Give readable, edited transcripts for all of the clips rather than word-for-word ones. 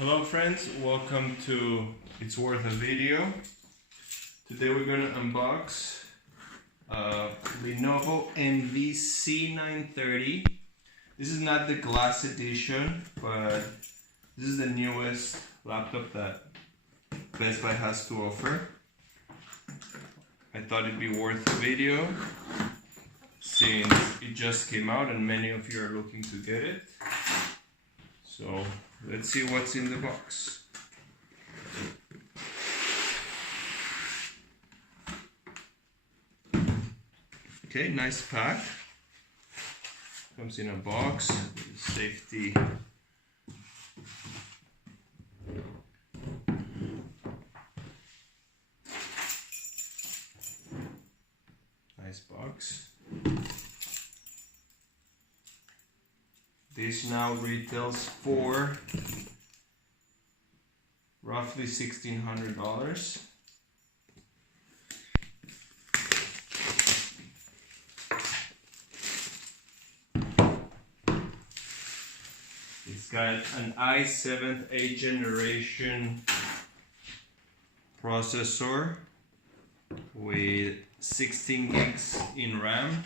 Hello friends, welcome to It's Worth a Video. Today we're going to unbox Lenovo C930. This is not the glass edition, but this is the newest laptop that Best Buy has to offer. I thought it'd be worth a video since it just came out and many of you are looking to get it. So let's see what's in the box. Okay, nice pack. Comes in a box with safety. Nice box. This now retails for roughly $1,600. It's got an i7 8th generation processor with 16 gigs in RAM.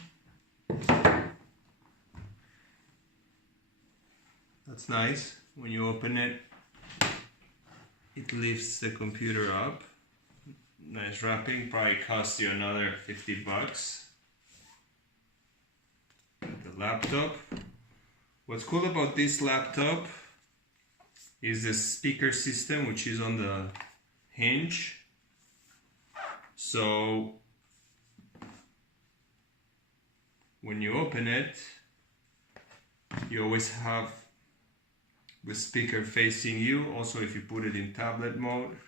That's nice. When you open it, it lifts the computer up. Nice wrapping, probably cost you another 50 bucks. The laptop. What's cool about this laptop is the speaker system, which is on the hinge. So when you open it, you always have the speaker facing you. Also, if you put it in tablet mode.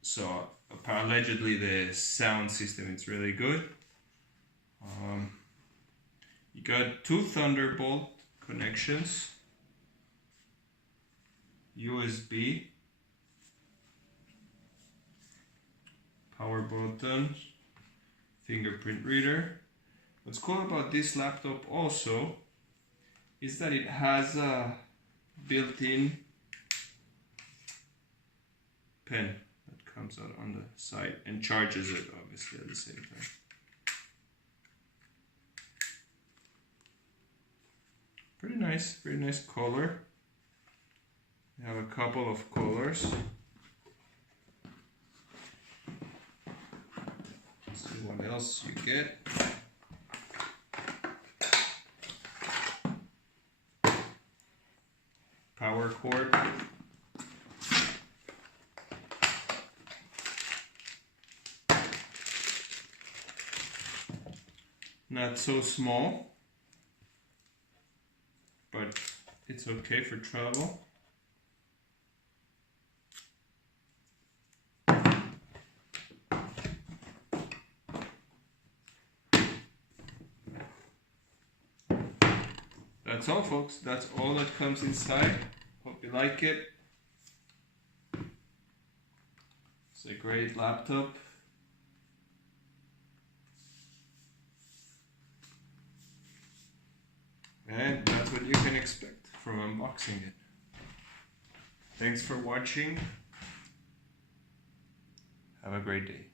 So allegedly the sound system is really good. You got two Thunderbolt connections, USB, power button, fingerprint reader. What's cool about this laptop also is that it has a built-in pen that comes out on the side and charges it obviously at the same time. Pretty nice color. We have a couple of colors. Let's see what else you get. Power cord. Not so small, but it's okay for travel. That's all, folks. That's all that comes inside. Hope you like it. It's a great laptop. And that's what you can expect from unboxing it. Thanks for watching. Have a great day.